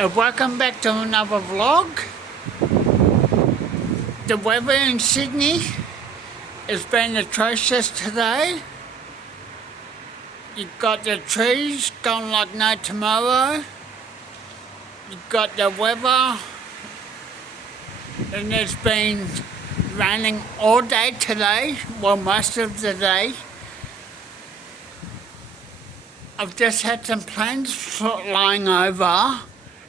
Welcome back to another vlog. The weather in Sydney has been atrocious today. You've got the trees going like no tomorrow. You've got the weather, and it's been raining all day today, well, most of the day. I've just had some planes flying over,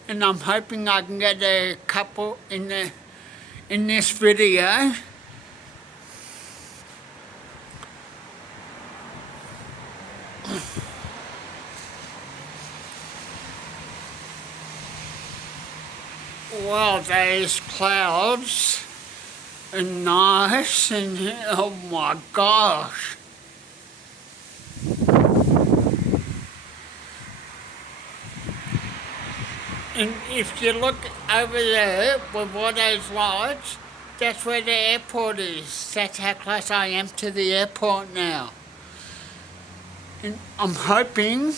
and I'm hoping I can get a couple in this video. Well, those clouds are nice, and oh my gosh. And if you look over there with all those lights, that's where the airport is. That's how close I am to the airport now. And I'm hoping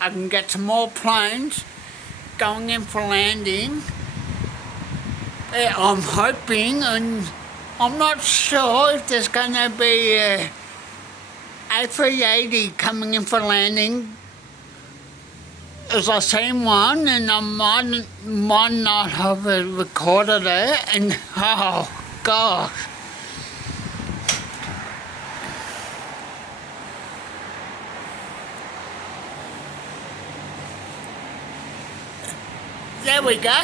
I can get some more planes going in for landing. I'm hoping, and I'm not sure if there's going to be a A380 coming in for landing, as I seen one, and I might not have recorded it, and oh gosh. There we go.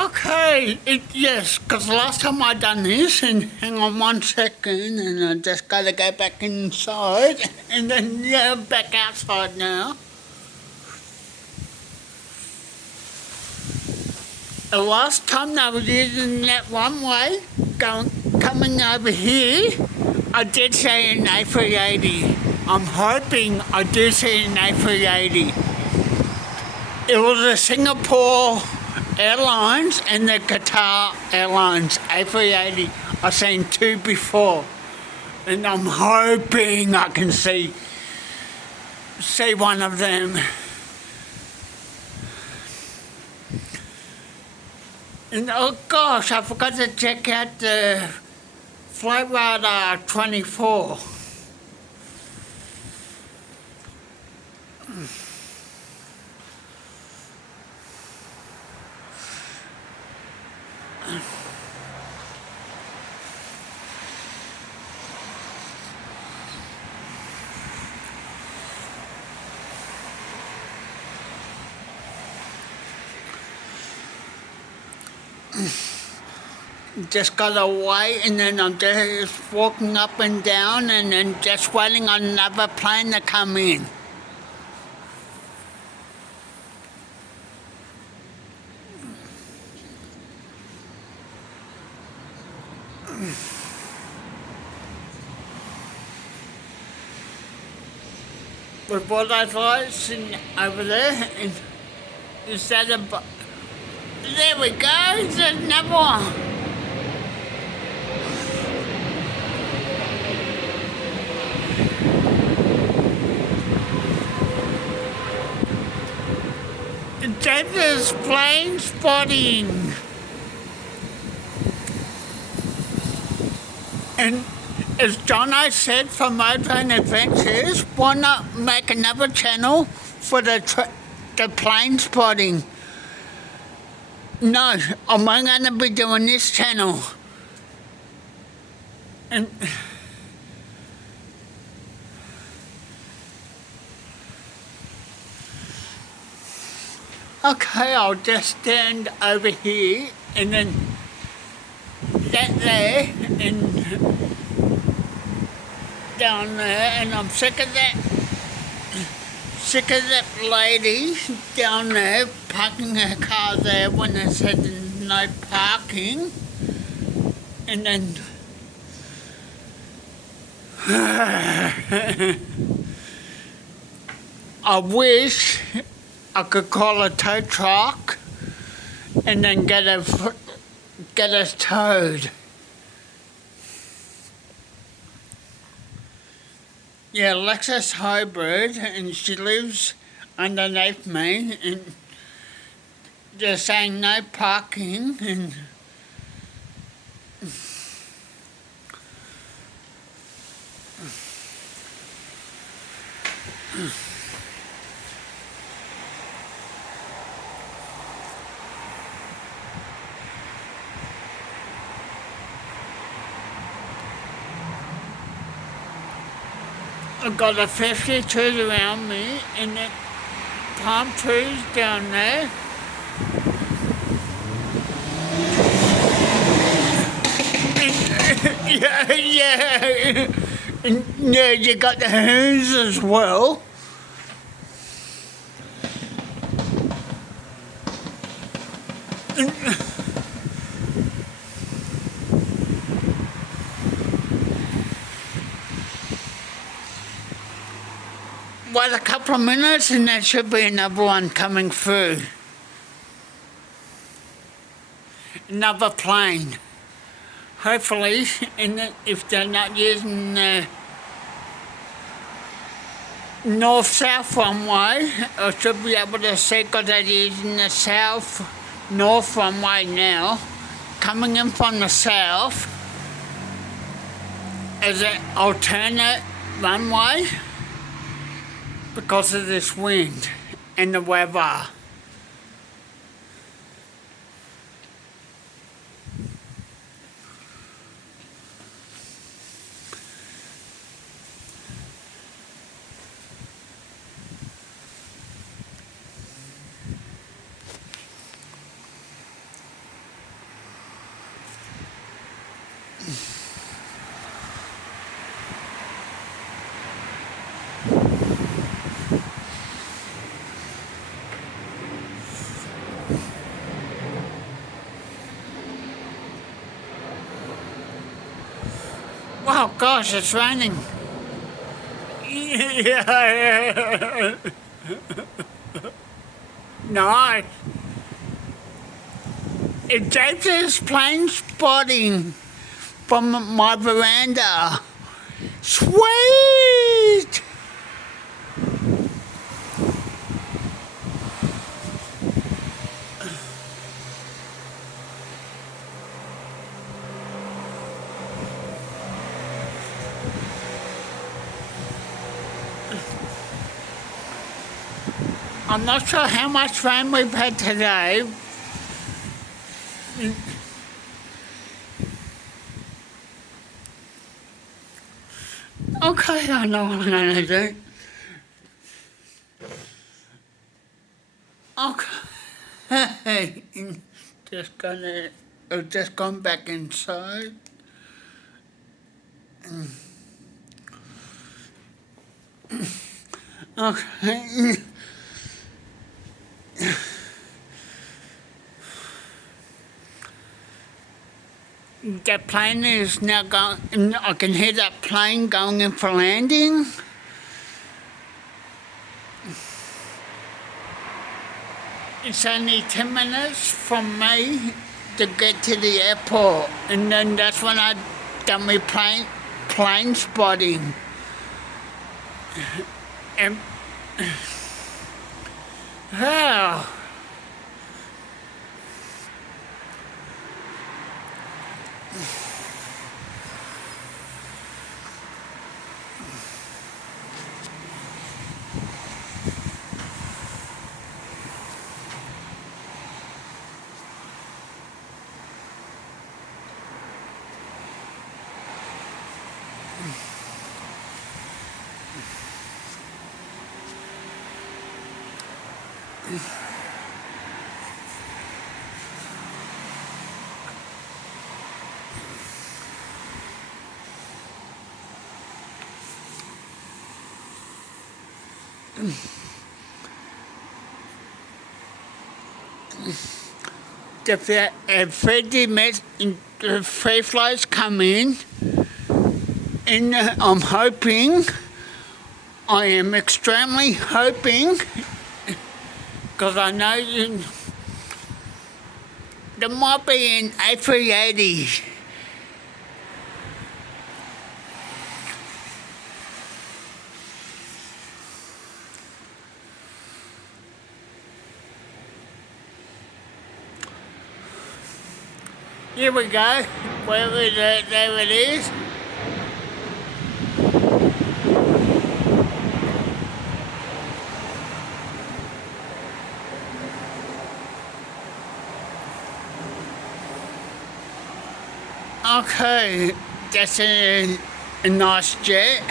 Okay, yes, because last time I done this, and hang on 1 second, and I just got to go back inside, and then yeah, back outside now. The last time I was using that one way, coming over here, I did see an A380. I'm hoping I do see an A380. It was a Singapore Airlines and the Qatar Airlines A380. I've seen two before, and I'm hoping I can see one of them. And oh gosh, I forgot to check out the Flight Radar 24. Just got away, and then I'm just walking up and down, and then just waiting on another plane to come in. With all those lights over there, and is that a... There we go, there's another one. Davis plane spotting. And as Jono said from Motorhome Adventures, why not make another channel for the plane spotting? No, I'm only going to be doing this channel. And okay, I'll just stand over here, and then that there, and down there, and I'm sick of that lady down there parking her car there when they said no parking, and then I wish I could call a tow truck and then get us towed. Yeah, Lexus hybrid, and she lives underneath me, and they're saying no parking, and I've got a 50 trees around me, and the palm trees down there. Yeah. And yeah, you got the hens as well. Wait a couple of minutes and there should be another one coming through. Another plane. Hopefully, if they're not using the north-south runway, I should be able to see because they're using the south-north runway now. Coming in from the south as an alternate runway because of this wind and the weather. Oh gosh, it's raining. Yeah. Nice. It James plane spotting from my veranda. Sweet! I'm not sure how much rain we've had today. Okay, I know what I'm gonna do. Okay, I've just gone back inside. Okay. That plane is now going, I can hear that plane going in for landing. It's only 10 minutes from me to get to the airport, and then that's when I done my plane spotting. And oh. The 30 minutes, the free flights come in, and I'm hoping, I am extremely hoping because I know there might be an A380. Here we go. Where is it? There it is. Okay, that's a nice jet.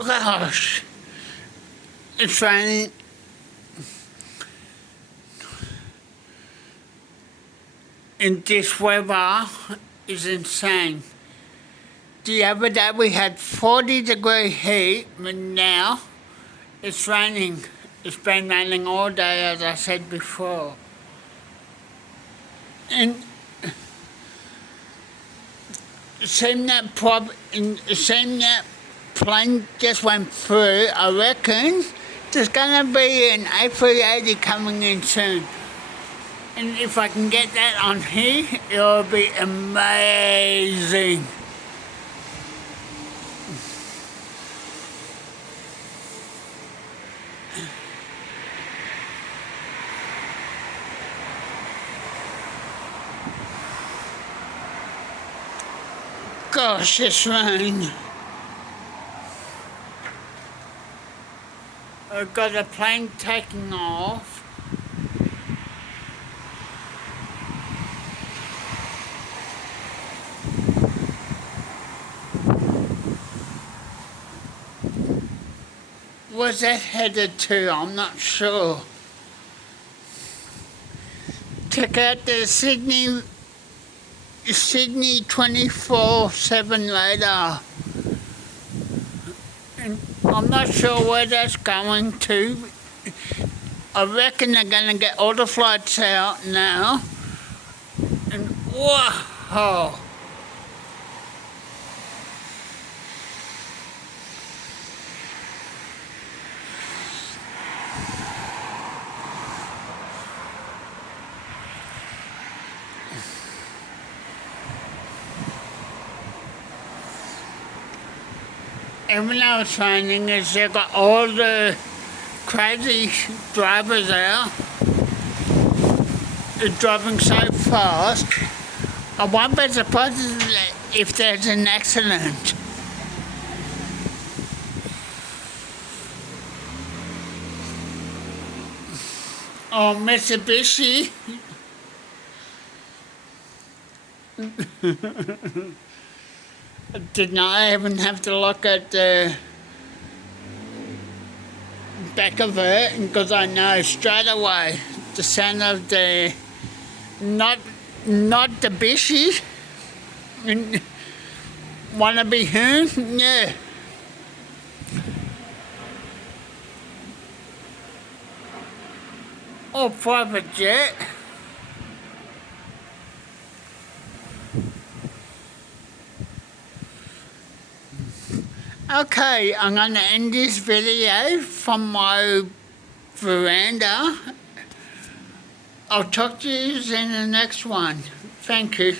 Gosh, it's raining. And this weather is insane. The other day we had 40-degree heat, but now it's raining. It's been raining all day, as I said before. And seeing that plane just went through, I reckon there's gonna be an A380 coming in soon. And if I can get that on here, it'll be amazing. Gosh, it's rain. I've got a plane taking off. Where's that headed to? I'm not sure. Check out the Sydney 24/7 radar. And I'm not sure where that's going to. I reckon they're going to get all the flights out now. And whoa! Even though it's raining, is they've got all the crazy drivers out. They're driving so fast. I won't be surprised if there's an accident. Oh, Mitsubishi. I did not even have to look at the back of it because I know straight away the sound of the not the Bishi. Wanna be who? Yeah. Oh, private jet. Okay, I'm going to end this video from my veranda. I'll talk to you in the next one. Thank you.